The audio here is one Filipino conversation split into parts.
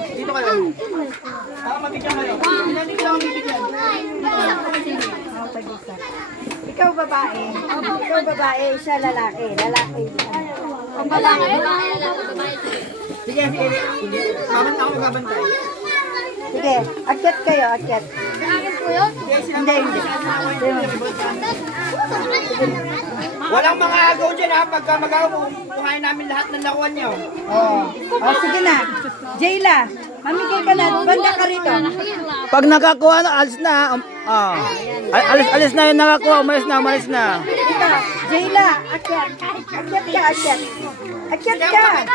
Dito kayo. Baka mabigyan kayo. Hindi lang mabigyan. Ikaw babae. Ikaw babae, siya lalaki. Lalaki. Lalaki. Sige, sige. Babantay ako magbabantay. Sige, akyat kayo, akyat. Hindi, hindi. Walang mga agaw dyan ha. Pagka mag-agaw, kuhain namin lahat ng nakuha niyo. Oh, sige na. Jayla, mamigay ka na. Banda ka rito. Pag nakakuha na, alis na. Alis na yung nakakuha. Umalis na, umalis na. Dito, Jayla, akyat. Akyat ka, akyat. Akyat ka.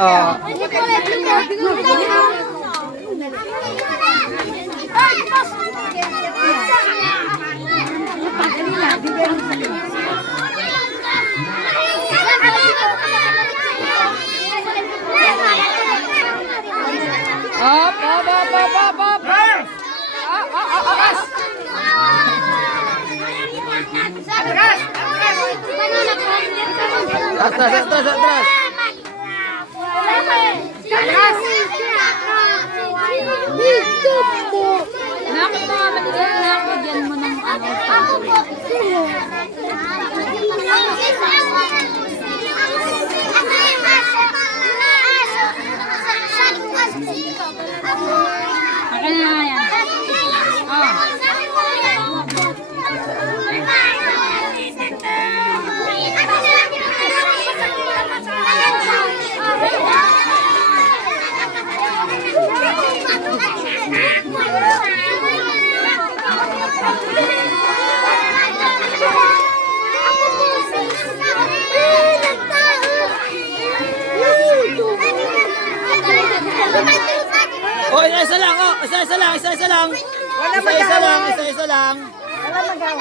Oh. Up. Atras. Oh, isa lang. Wala Isa lang. Wala magaw.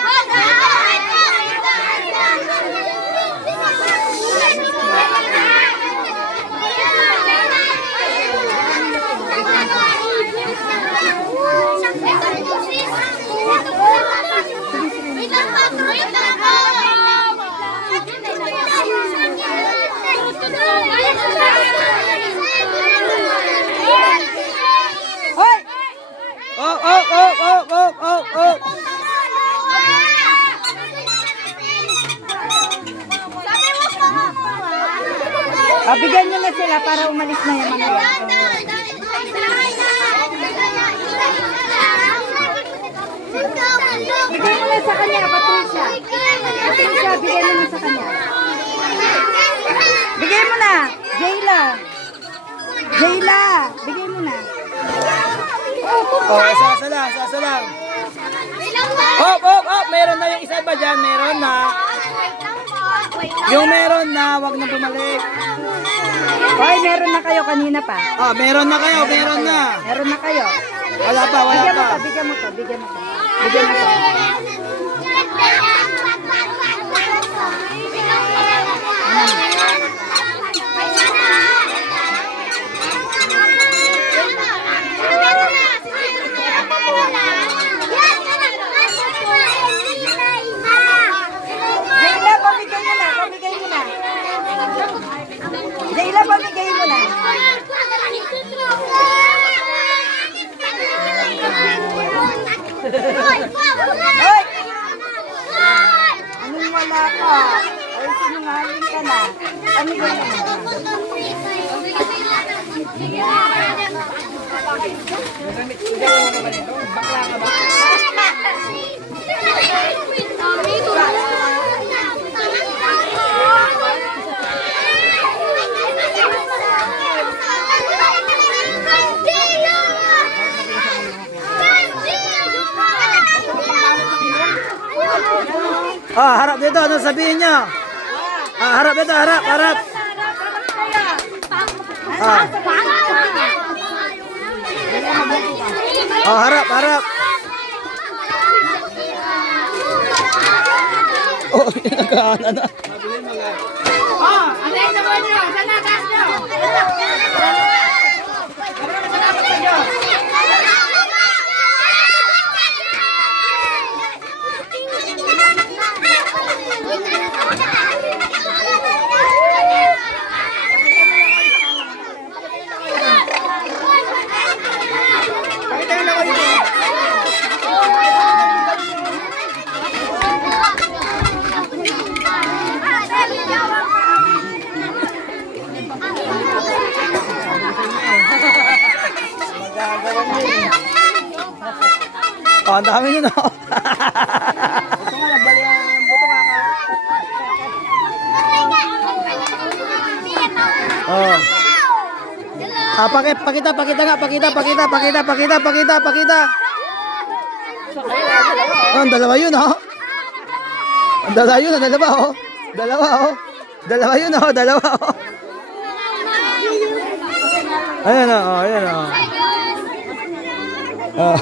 Hoy! Oh. Bigyan nyo na sila para umalis na yung mga yan. Bigyan mo na sa kanya, Patricia. Patricia, bigyan mo na sa kanya. Bigyan mo na, Jayla. Jayla, bigyan mo na. Oh, isa lang. Hop. Meron na yung isa ba dyan? Meron na. Yung meron na, wag na bumalik. Hoy, meron na kayo kanina pa. Meron na kayo, meron na. Meron na kayo. Wala pa. Bigyan mo to. Bigyan mo to. Jayla, pamigay mo na. Jayla, pamigay mo na. Hoy! Anong wala ka? Ay, sinungaling ka na. Pamigay mo na. Harap dito, ano sabihin nyo? Harap dito, harap. Harap. Oh, nagkaana na. Ano yung naman nyo? Saan na? Taas nyo? Oh, ang dami yun, oh. Ito nga, nabali ang buto nga ka. Oh. Ah, pakita nga, pakita. Oh, ang dalawa yun, oh. Ang dalawa yun, ang dalawa, oh. Dalawa yun, oh, dalawa, oh. Ayan, oh, ayan, oh. Oh.